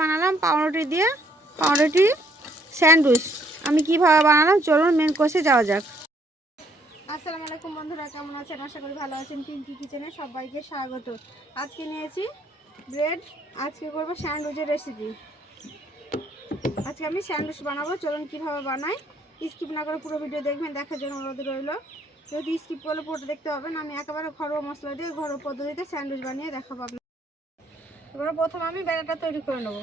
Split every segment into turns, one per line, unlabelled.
বানালাম, পাউরুটি দিয়ে, পাউরুটি, স্যান্ডউইচ। আমি কীভাবে বানালাম, চলুন মেন কোর্সে যাওয়া যাক। আসসালামু আলাইকুম বন্ধুরা, কেমন আছেন? আশা করি ভালো আছেন। পিঙ্কি কিচেনে সবাইকে স্বাগত। আজকে নিয়েছি ব্রেড আজকে করব স্যান্ডউইচের রেসিপি আজকে আমি স্যান্ডউইচ বানাবো, চলুন কীভাবে বানাই। স্কিপ না করে পুরো ভিডিও দেখবেন, দেখার জন্য অনুরোধ রইল। যদি স্কিপ করলে পুরোটা দেখতে পাবেন, আমি একেবারে ঘরোয়া মশলা দিয়ে ঘরোয়া পদ্ধতিতে স্যান্ডউইচ বানিয়ে দেখাবো এবার প্রথম আমি ব্যাটারটা তৈরি করে নেব।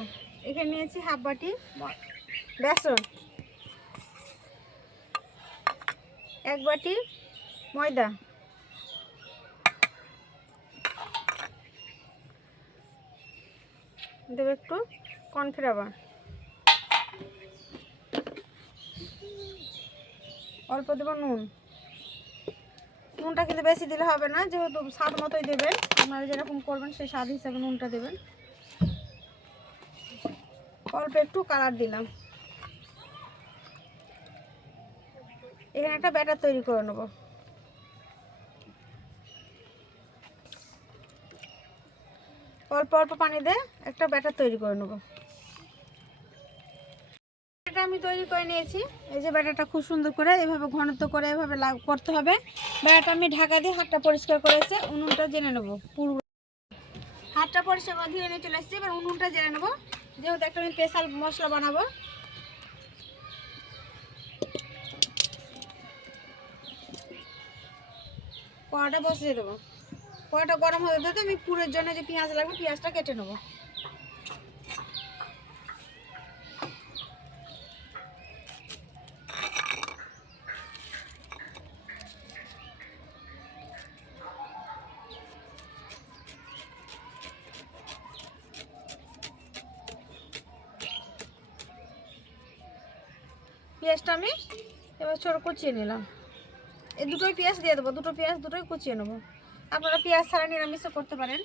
এখানে নিয়েছি হাফ বাটি বেসন। এক বাটি ময়দা। দেবো একটু কর্নফ্লাওয়ার। অল্প দেবো নুন। নুনটা কিন্তু বেশি দিলে হবে না, যেহেতু স্বাদ মতোই দেবেন। আপনারা যেরকম করবেন, সেই স্বাদ হিসাবে নুনটা দেবেন। অল্প একটু কালার দিলাম। এখানে একটা ব্যাটার তৈরি করে নেব। অল্প অল্প পানি দিয়ে একটা ব্যাটার তৈরি করে নেব। আমি তৈরি করে নিয়েছি। এই যে ব্যাটারটা খুব সুন্দর করে এভাবে ঘনত্ব করে এভাবে করতে হবে। ব্যাটারটা আমি ঢাকা দিয়ে হাতটা পরিষ্কার করেছে উনুনটা জেনে নেব পুরো। হাতটা পরিষ্কার করে ধুয়ে নিয়ে চলে এসেছি, এবার উনুনটা জেনে নেব। যেহেতু একটা আমি স্পেশাল মশলা বানাবো। কড়াটা বসিয়ে দেবো। কড়াটা গরম হতে দিতে আমি পুরের জন্য যে পেঁয়াজ লাগবে, পেঁয়াজটা কেটে নেব। পেঁয়াজটা আমি এবার ছোটো কুচিয়ে নিলাম। এই দুটোই পেঁয়াজ দিয়ে দেবো, দুটো পেঁয়াজ দুটোই কুচিয়ে নেব। আপনারা পেঁয়াজ ছাড়া নিরামিষও করতে পারেন।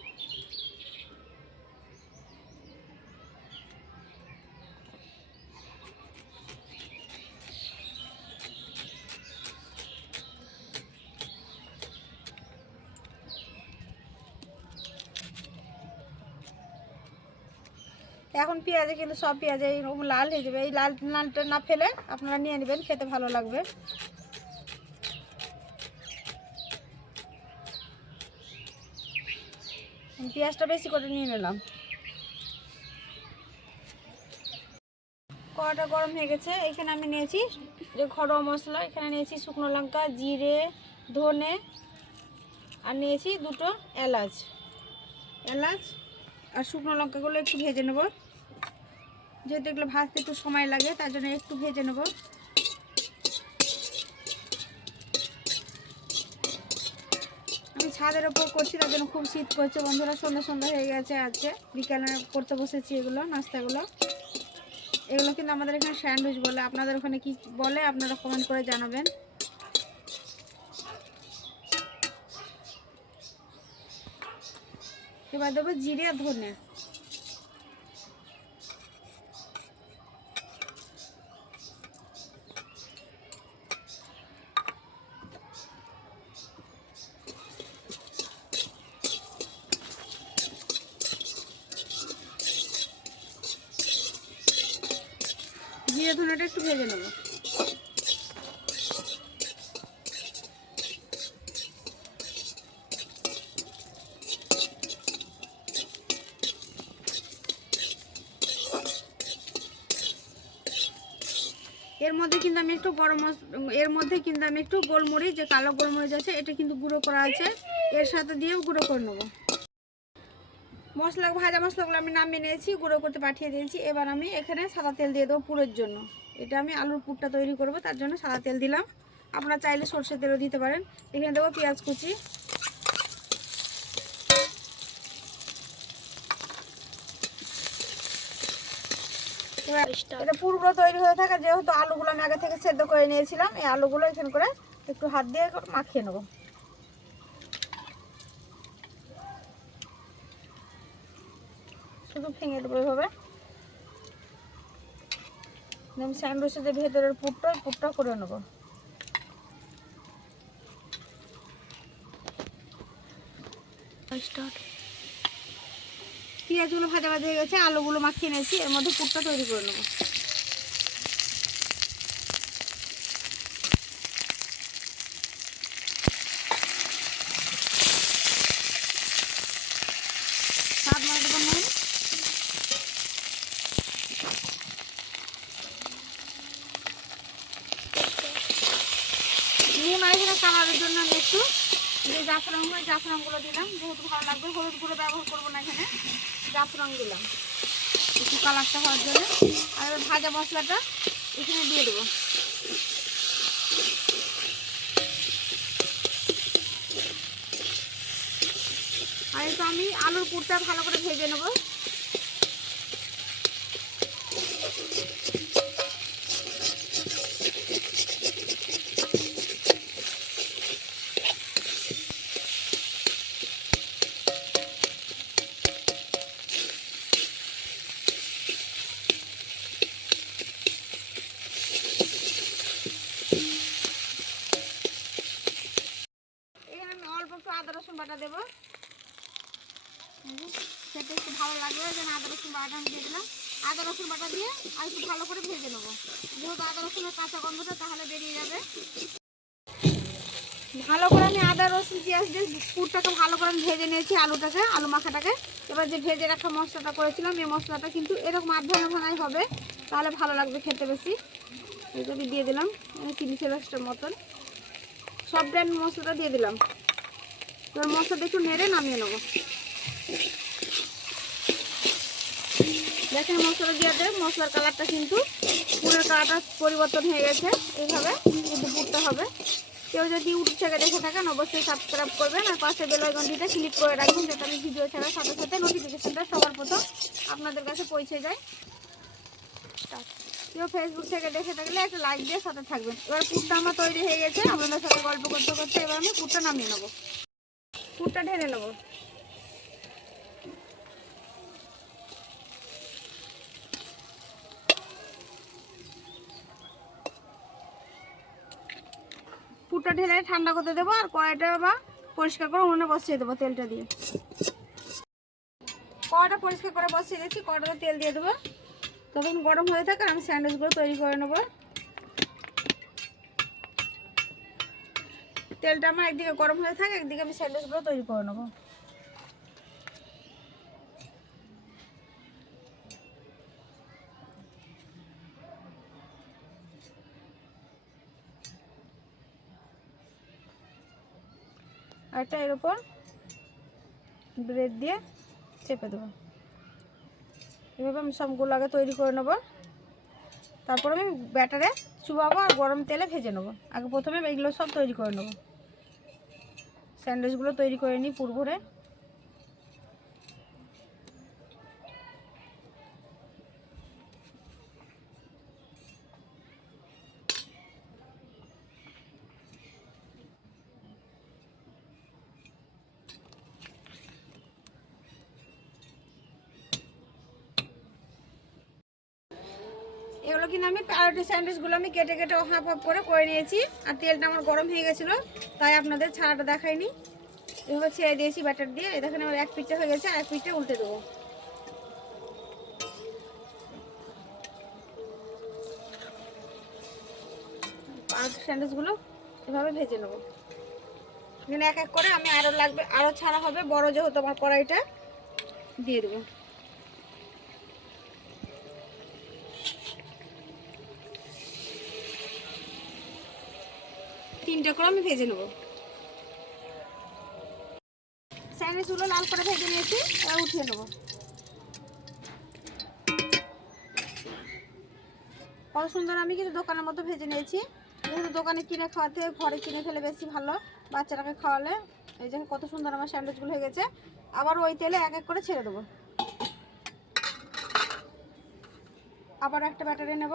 এখন পেঁয়াজে কিন্তু সব পেঁয়াজে এইরকম লাল হয়ে যাবে। এই লাল লালটা না ফেলে আপনারা নিয়ে নেবেন, খেতে ভালো লাগবে। পেঁয়াজটা বেশি করে নিয়ে নিলাম। কড়াটা গরম হয়ে গেছে। এখানে আমি নিয়েছি যে ঘরোয়া মশলা, এখানে নিয়েছি শুকনো লঙ্কা, জিরে, ধনে, আর নিয়েছি দুটো এলাচ। এলাচ আর শুকনো লঙ্কাগুলো একটু ভেজে নেব। যেহেতু এগুলো ভাজতে একটু সময় লাগে, তার জন্য একটু ভেজে নেব। আমি ছাদের ওপর করছি, তার জন্য খুব শীত করছে বন্ধুরা, সন্ধ্যা সন্ধ্যা হয়ে গেছে আজকে। বিকালে করতে বসেছি এগুলো, নাস্তাগুলো। এগুলো কিন্তু আমাদের এখানে স্যান্ডউইচ বলে, আপনাদের ওখানে কি বলে, আপনারা কমেন্ট করে জানাবেন। এবার দেবো জিরে আর ধনে। জিরে ধনেটা একটু ভেজে নেব। এর মধ্যে কিন্তু আমি একটু গরম এর মধ্যে কিন্তু আমি একটু গোলমরিচ, যে কালো গোলমরিচ আছে, এটা কিন্তু গুঁড়ো করা আছে। এর সাথে দিয়েও গুঁড়ো করে নেব। মশলা ভাজা মশলাগুলো আমি নামিয়ে নিয়েছি গুঁড়ো করতে পাঠিয়ে দিয়েছি। এবার আমি এখানে সাদা তেল দিয়ে দেবো পুরের জন্য। এটা আমি আলুর পুরটা তৈরি করব তার জন্য সাদা তেল দিলাম। আপনারা চাইলে সর্ষের তেলও দিতে পারেন। এখানে দেবো পেঁয়াজ কুচি। এটা পুরগুলো তৈরি হয়ে থাকে যেহেতু আলুগুলো আমি আগে থেকে সেদ্ধ করে নিয়েছিলাম এই আলুগুলো এখানে করে একটু হাত দিয়ে মাখিয়ে নেব। ভেঙে দেবো এভাবে স্যান্ডউইচের যে ভেতরের পুরটা পুরটা করে নেব। পেঁয়াজগুলো ভাজা ভাজা হয়ে গেছে, আলুগুলো মাখিয়ে নিয়েছি, এর মধ্যে পুরটা তৈরি করে নেব। স্বাদ মতো নুন নুন আর এখানে কালারের জন্য আমি একটু। যে জাফরান হয় জাফরানগুলো দিলাম। যেহেতু ভালো লাগবে। হলুদ গুঁড়ো ব্যবহার করব না এখানে। জাফরান দিলাম। একটু কালারটা হওয়ার জন্য। আর ভাজা মশলাটা এখানে দিয়ে দেবো। আর একটু আমি আলুর পুরটা ভালো করে ভেজে নেব এখানে আমি অল্প একটু আদা রসুন বাটা দেবো সেটা একটু ভালো লাগবে ওই জন্য আদা রসুন বাটা আমি দিয়ে দিলাম আদা, রসুন বাটা দিয়ে আর একটু ভালো করে ভেজে নেব। যেহেতু আদা, রসুনের কাঁচা গন্ধটা, তাহলে বেরিয়ে যাবে। ভালো করে আমি আদা, রসুন, পেঁয়াজ দিয়ে পুরটাকে ভালো করে ভেজে নিয়েছি আলুটাকে, আলু মাখাটাকে। এবার যে ভেজে রাখা মশলাটা করেছিলাম, এই মশলাটা কিন্তু এরকম ভাঙা ভাঙাই হবে, তাহলে ভালো লাগবে খেতে বেশি। এইটাকে দিয়ে দিলাম চিনি সেলাসটার মতন। সব ব্র্যান্ড মশলাটা দিয়ে দিলাম। এবার মশলাটা একটু নেড়ে নামিয়ে নেব। দেখেন মশলা দিয়ে দেয় মশলার কালারটা কিন্তু পুরের কালারটা পরিবর্তন হয়ে গেছে। এইভাবে কিন্তু পুরটা হবে। কেউ যদি ইউটিউব থেকে দেখে থাকেন, অবশ্যই সাবস্ক্রাইব করবেন আর পাশে বেল আইকনটিতে ক্লিক করে রাখবেন, যাতে আমি ভিডিও ছাড়ার সাথে সাথে নোটিফিকেশনটা সবার প্রথম আপনাদের কাছে পৌঁছে যায়। কেউ ফেসবুক থেকে দেখে থাকলে একটা লাইক দিয়ে সাথে থাকবেন। এবার পুরটা আমার তৈরি হয়ে গেছে। আপনাদের সাথে গল্প করতে করতে এবার আমি পুরটা নামিয়ে নেব। পুরটা ঢেলে নেব। পুরটা ঢেলে ঠান্ডা করতে দেবো আর কড়াইটা বা পরিষ্কার করে উনুনে বসিয়ে দেবো তেলটা দিয়ে। কড়াটা পরিষ্কার করে বসিয়ে দিচ্ছি কড়াটা তেল দিয়ে দেবো। তখন গরম হয়ে থাকে আমি স্যান্ডউইচগুলো তৈরি করে নেব। তেলটা আমার একদিকে গরম হয়ে থাকে, একদিকে আমি স্যান্ডউইচগুলো তৈরি করে নেব। আর একটা এর উপর ব্রেড দিয়ে চেপে দেবো। এভাবে আমি সবগুলো আগে তৈরি করে নেব। তারপর আমি ব্যাটারে চুবাবো আর গরম তেলে ভেজে নেব। আগে প্রথমে এগুলো সব তৈরি করে নেব। স্যান্ডউইচগুলো তৈরি করে নিই পুর এগুলো কিন্তু আমি প্যারোটি স্যান্ডউইচগুলো আমি কেটে কেটে হাফ হাফ করে করে নিয়েছি। আর তেলটা আমার গরম হয়ে গেছিল, তাই আপনাদের ছাড়াটা দেখাইনি। এভাবে ছেড়ে দিয়েছি ব্যাটার দিয়ে। দেখেন আমার এক পিঠটা হয়ে গেছে, আর এক পিঠটা উল্টে দেবো। আর স্যান্ডউইচগুলো এভাবে ভেজে নেব। এক এক করে আমি আরও লাগবে আরও ছাড়া হবে, বড় যেহেতু আমার কড়াইটা, দিয়ে দেবো। তিনটে করে আমি ভেজে নেব। স্যান্ডউইচগুলো লাল করে ভেজে নিয়েছি উঠিয়ে নেব। কত সুন্দর, আমি কিন্তু দোকানের মতো ভেজে নিয়েছি। যেহেতু দোকানে কিনে খাওয়াতে, ঘরে কিনে খেলে বেশি ভালো, বাচ্চাটাকে খাওয়ালে। এই যে কত সুন্দর আমার স্যান্ডউইচগুলো হয়ে গেছে। আবার ওই তেলে এক এক করে ছেড়ে দেবো। আবার একটা ব্যাটারি নেব।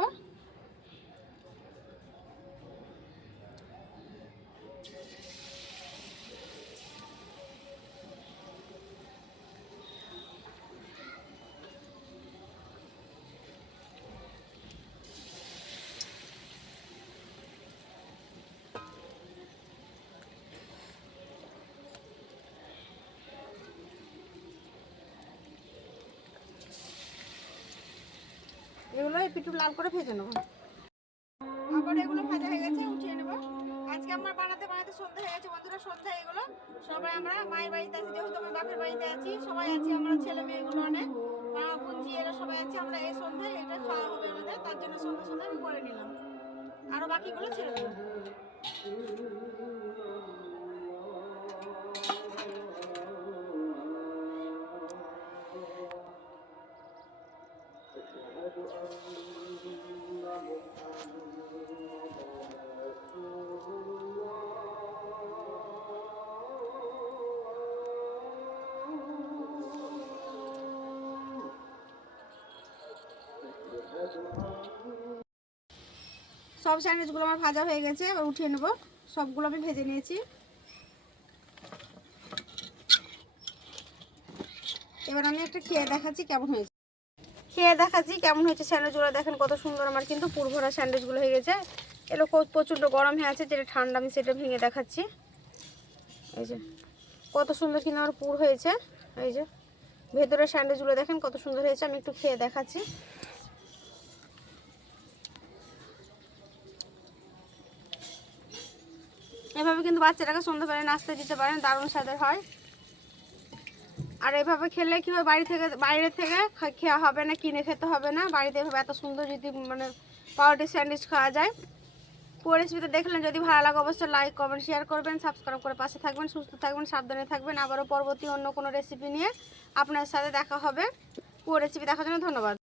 এগুলো একটু লাল করে ভেজে নেব। আবার এগুলো ভাজা হয়ে গেছে, উঠিয়ে নেব। আজকে আমার বানাতে বানাতে সন্ধ্যা হয়ে গেছে বন্ধুরা সন্ধ্যা এগুলো সবাই আমরা, মায়ের বাড়িতে আছি, যেহেতু আমি বাপের বাড়িতে আছি, সবাই আছি আমরা ছেলে মেয়েগুলো অনেক। মা বুঝি এরা সবাই আছি, আমরা এই সন্ধ্যায় এটা খাওয়া হবে আমাদের, তার জন্য সন্ধ্যা সন্ধ্যা আমি করে নিলাম। আরও বাকিগুলো ছেড়ে দিলাম সব স্যান্ডউইচগুলো আমার ভাজা হয়ে গেছে, এবার উঠিয়ে নেব। সবগুলো আমি ভেজে নিয়েছি। এবার আমি একটা খেয়ে দেখাচ্ছি কেমন হয়েছে। খেয়ে দেখাচ্ছি কেমন হয়েছে স্যান্ডউইচগুলো, দেখেন কত সুন্দর আমার কিন্তু পুরভরা স্যান্ডউইচগুলো হয়ে গেছে। এগুলো প্রচণ্ড গরম হয়ে আছে, যেটা ঠান্ডা, আমি সেটা ভেঙে দেখাচ্ছি। এই যে, কত সুন্দর কিন্তু আমার পুর হয়েছে। এই যে, ভেতরের স্যান্ডউইচগুলো দেখেন কত সুন্দর হয়েছে, আমি একটু খেয়ে দেখাচ্ছি। এভাবে কিন্তু বাচ্চাটাকে সন্ধ্যাবেলায় নাস্তা দিতে পারেন, দারুণ স্বাদের হয়। আর এভাবে খেলে কি হয়, বাড়ি থেকে, বাইরে থেকে খেয়া হবে না, কিনে খেতে হবে না। বাড়িতে এভাবে এত সুন্দর যদি মানে পাউরুটি স্যান্ডউইচ খাওয়া যায়। পুরো রেসিপিতে দেখলেন যদি ভালো লাগে, অবশ্যই লাইক কমেন্ট শেয়ার করবেন। সাবস্ক্রাইব করে পাশে থাকবেন, সুস্থ থাকবেন, সাবধানে থাকবেন। আবারও পরবর্তী অন্য কোনো রেসিপি নিয়ে আপনার সাথে দেখা হবে। পুরো রেসিপি দেখার জন্য ধন্যবাদ।